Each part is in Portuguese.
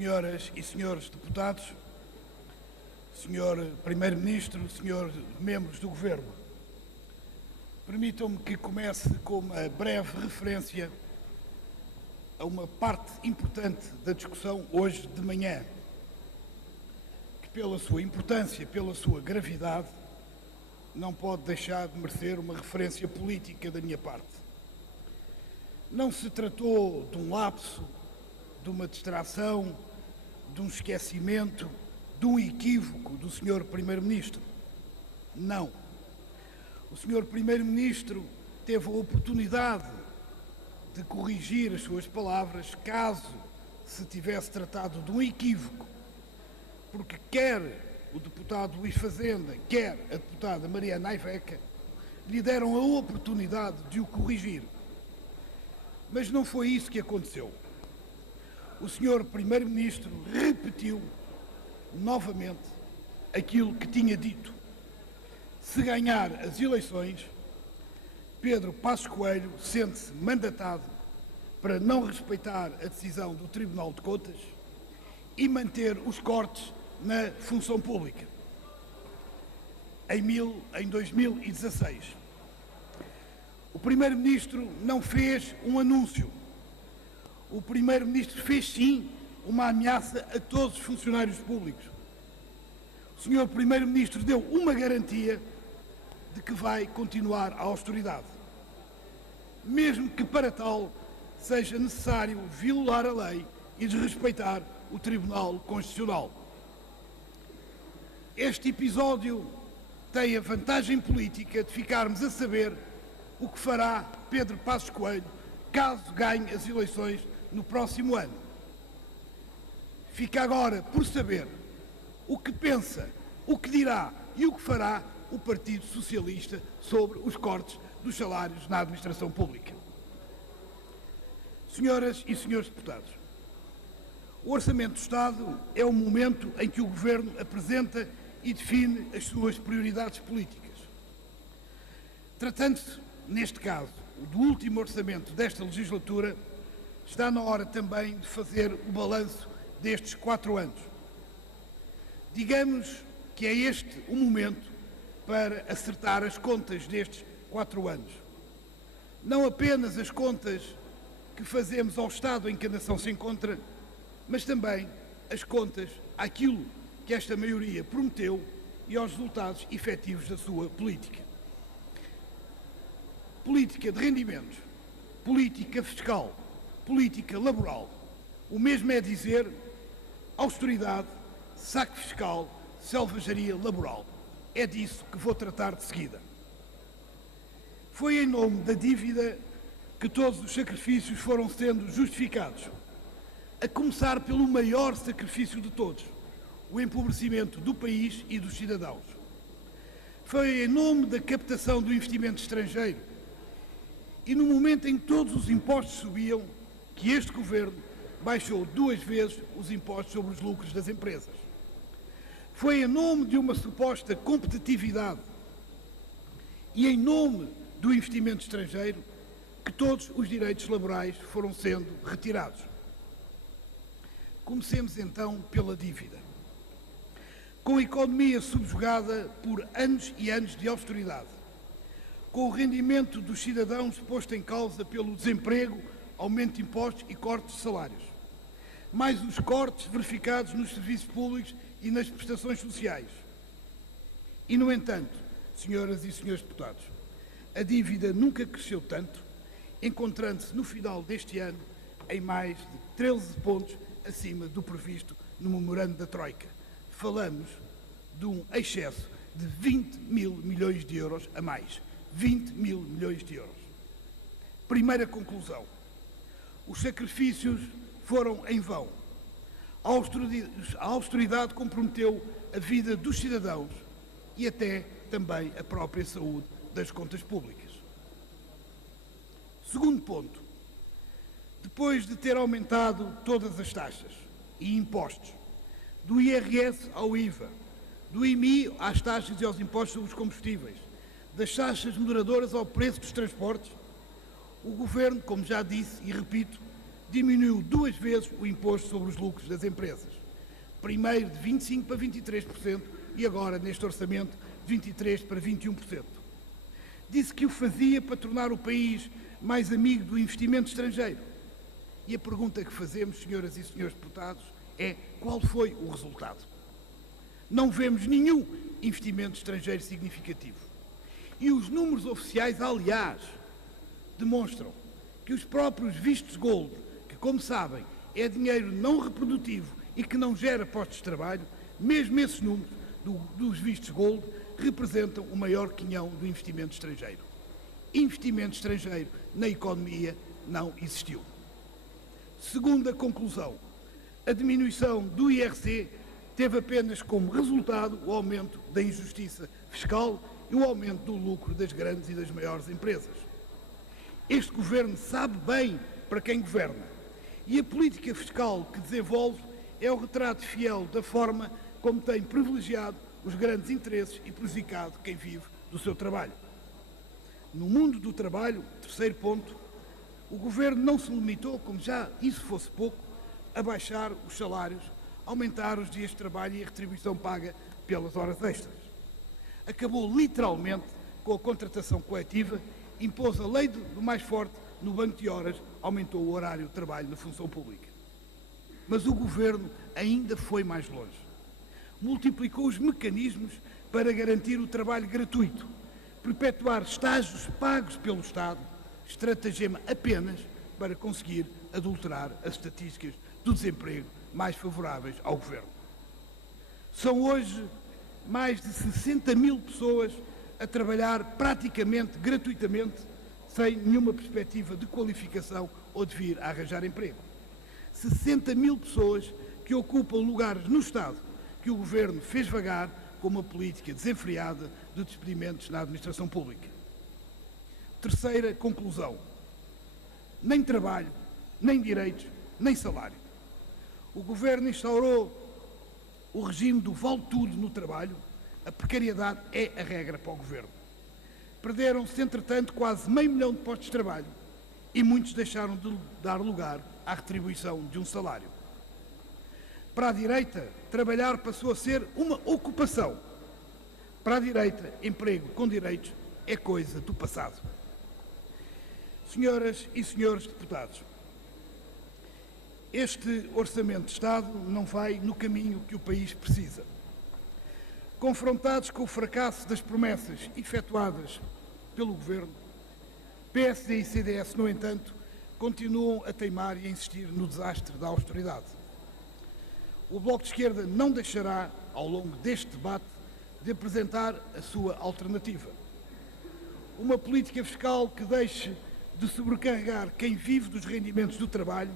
Senhoras e senhores deputados, Senhor Primeiro-Ministro, senhores membros do Governo, permitam-me que comece com uma breve referência a uma parte importante da discussão hoje de manhã, que pela sua importância, pela sua gravidade, não pode deixar de merecer uma referência política da minha parte. Não se tratou de um lapso, de uma distração, de um esquecimento, de um equívoco do Sr. Primeiro-Ministro. Não. O Sr. Primeiro-Ministro teve a oportunidade de corrigir as suas palavras caso se tivesse tratado de um equívoco, porque quer o deputado Luís Fazenda, quer a deputada Mariana Aiveca lhe deram a oportunidade de o corrigir. Mas não foi isso que aconteceu. O Sr. Primeiro-Ministro repetiu novamente aquilo que tinha dito. Se ganhar as eleições, Pedro Passos Coelho sente-se mandatado para não respeitar a decisão do Tribunal de Contas e manter os cortes na função pública. Em 2016, o Primeiro-Ministro não fez um anúncio. O Primeiro-Ministro fez, sim, uma ameaça a todos os funcionários públicos. O Sr. Primeiro-Ministro deu uma garantia de que vai continuar a austeridade, mesmo que para tal seja necessário violar a lei e desrespeitar o Tribunal Constitucional. Este episódio tem a vantagem política de ficarmos a saber o que fará Pedro Passos Coelho caso ganhe as eleições no próximo ano. Fica agora por saber o que pensa, o que dirá e o que fará o Partido Socialista sobre os cortes dos salários na administração pública. Senhoras e senhores deputados, o Orçamento do Estado é o momento em que o Governo apresenta e define as suas prioridades políticas. Tratando-se, neste caso, do último orçamento desta legislatura, está na hora também de fazer o balanço destes 4 anos. Digamos que é este o momento para acertar as contas destes 4 anos. Não apenas as contas que fazemos ao Estado em que a nação se encontra, mas também as contas àquilo que esta maioria prometeu e aos resultados efetivos da sua política. Política de rendimentos, política fiscal, política laboral. O mesmo é dizer austeridade, saque fiscal, selvageria laboral. É disso que vou tratar de seguida. Foi em nome da dívida que todos os sacrifícios foram sendo justificados, a começar pelo maior sacrifício de todos, o empobrecimento do país e dos cidadãos. Foi em nome da captação do investimento estrangeiro e no momento em que todos os impostos subiam, que este Governo baixou 2 vezes os impostos sobre os lucros das empresas. Foi em nome de uma suposta competitividade e em nome do investimento estrangeiro que todos os direitos laborais foram sendo retirados. Comecemos então pela dívida. Com a economia subjugada por anos e anos de austeridade, com o rendimento dos cidadãos posto em causa pelo desemprego, aumento de impostos e cortes de salários, mais os cortes verificados nos serviços públicos e nas prestações sociais. E, no entanto, senhoras e senhores deputados, a dívida nunca cresceu tanto, encontrando-se no final deste ano em mais de 13 pontos acima do previsto no memorando da Troika. Falamos de um excesso de 20 mil milhões de euros a mais. 20 mil milhões de euros. Primeira conclusão. Os sacrifícios foram em vão. A austeridade comprometeu a vida dos cidadãos e até também a própria saúde das contas públicas. Segundo ponto. Depois de ter aumentado todas as taxas e impostos, do IRS ao IVA, do IMI às taxas e aos impostos sobre os combustíveis, das taxas moderadoras ao preço dos transportes, o Governo, como já disse e repito, diminuiu 2 vezes o imposto sobre os lucros das empresas. Primeiro de 25% para 23% e agora, neste orçamento, de 23% para 21%. Disse que o fazia para tornar o país mais amigo do investimento estrangeiro. E a pergunta que fazemos, senhoras e senhores deputados, é qual foi o resultado? Não vemos nenhum investimento estrangeiro significativo. E os números oficiais, aliás, demonstram que os próprios vistos gold, que, como sabem, é dinheiro não reprodutivo e que não gera postos de trabalho, mesmo esses números dos vistos gold representam o maior quinhão do investimento estrangeiro. Investimento estrangeiro na economia não existiu. Segunda conclusão, a diminuição do IRC teve apenas como resultado o aumento da injustiça fiscal e o aumento do lucro das grandes e das maiores empresas. Este governo sabe bem para quem governa e a política fiscal que desenvolve é o retrato fiel da forma como tem privilegiado os grandes interesses e prejudicado quem vive do seu trabalho. No mundo do trabalho, terceiro ponto, o governo não se limitou, como já isso fosse pouco, a baixar os salários, aumentar os dias de trabalho e a retribuição paga pelas horas extras. Acabou literalmente com a contratação coletiva, impôs a lei do mais forte no banco de horas, aumentou o horário de trabalho na função pública. Mas o governo ainda foi mais longe. Multiplicou os mecanismos para garantir o trabalho gratuito, perpetuar estágios pagos pelo Estado, estratagema apenas para conseguir adulterar as estatísticas do desemprego mais favoráveis ao governo. São hoje mais de 60 mil pessoas a trabalhar praticamente gratuitamente, sem nenhuma perspectiva de qualificação ou de vir a arranjar emprego. 60 mil pessoas que ocupam lugares no Estado que o governo fez vagar com uma política desenfreada de despedimentos na administração pública. Terceira conclusão, nem trabalho, nem direitos, nem salário. O governo instaurou o regime do vale tudo no trabalho, a precariedade é a regra para o governo. Perderam-se, entretanto, quase 500 mil de postos de trabalho e muitos deixaram de dar lugar à retribuição de um salário. Para a direita, trabalhar passou a ser uma ocupação. Para a direita, emprego com direitos é coisa do passado. Senhoras e senhores deputados, este Orçamento de Estado não vai no caminho que o país precisa. Confrontados com o fracasso das promessas efetuadas pelo Governo, PSD e CDS, no entanto, continuam a teimar e a insistir no desastre da austeridade. O Bloco de Esquerda não deixará, ao longo deste debate, de apresentar a sua alternativa. Uma política fiscal que deixe de sobrecarregar quem vive dos rendimentos do trabalho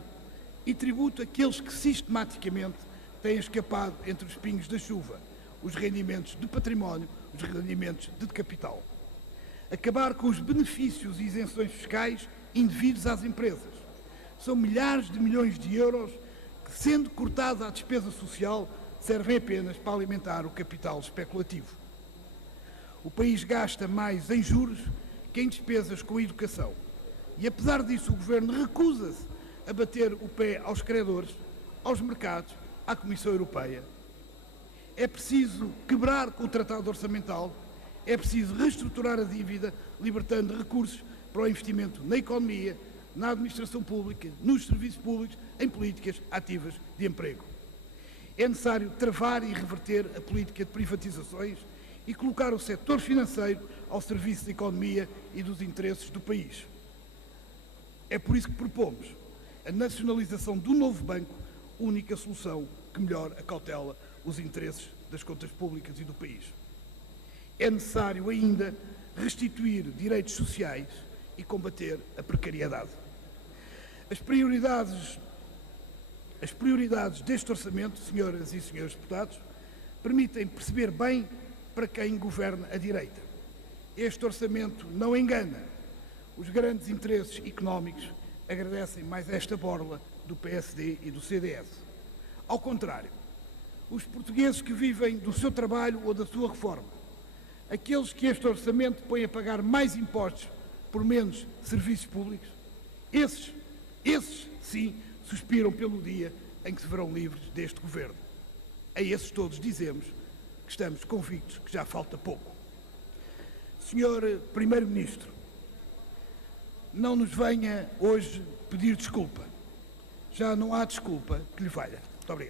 e tributa aqueles que sistematicamente têm escapado entre os pingos da chuva, os rendimentos de património, os rendimentos de capital. Acabar com os benefícios e isenções fiscais indevidos às empresas. São milhares de milhões de euros que, sendo cortada a despesa social, servem apenas para alimentar o capital especulativo. O país gasta mais em juros que em despesas com a educação. E, apesar disso, o Governo recusa-se a bater o pé aos credores, aos mercados, à Comissão Europeia. É preciso quebrar com o Tratado Orçamental, é preciso reestruturar a dívida, libertando recursos para o investimento na economia, na administração pública, nos serviços públicos, em políticas ativas de emprego. É necessário travar e reverter a política de privatizações e colocar o setor financeiro ao serviço da economia e dos interesses do país. É por isso que propomos a nacionalização do novo banco, única solução que melhor acautela os interesses das contas públicas e do país. É necessário ainda restituir direitos sociais e combater a precariedade. As prioridades deste orçamento, senhoras e senhores deputados, permitem perceber bem para quem governa a direita. Este orçamento não engana. Os grandes interesses económicos agradecem mais esta borla do PSD e do CDS. Ao contrário, os portugueses que vivem do seu trabalho ou da sua reforma, aqueles que este orçamento põe a pagar mais impostos por menos serviços públicos, esses assim suspiram pelo dia em que se verão livres deste governo. A esses todos dizemos que estamos convictos que já falta pouco. Senhor Primeiro-Ministro, não nos venha hoje pedir desculpa. Já não há desculpa que lhe valha.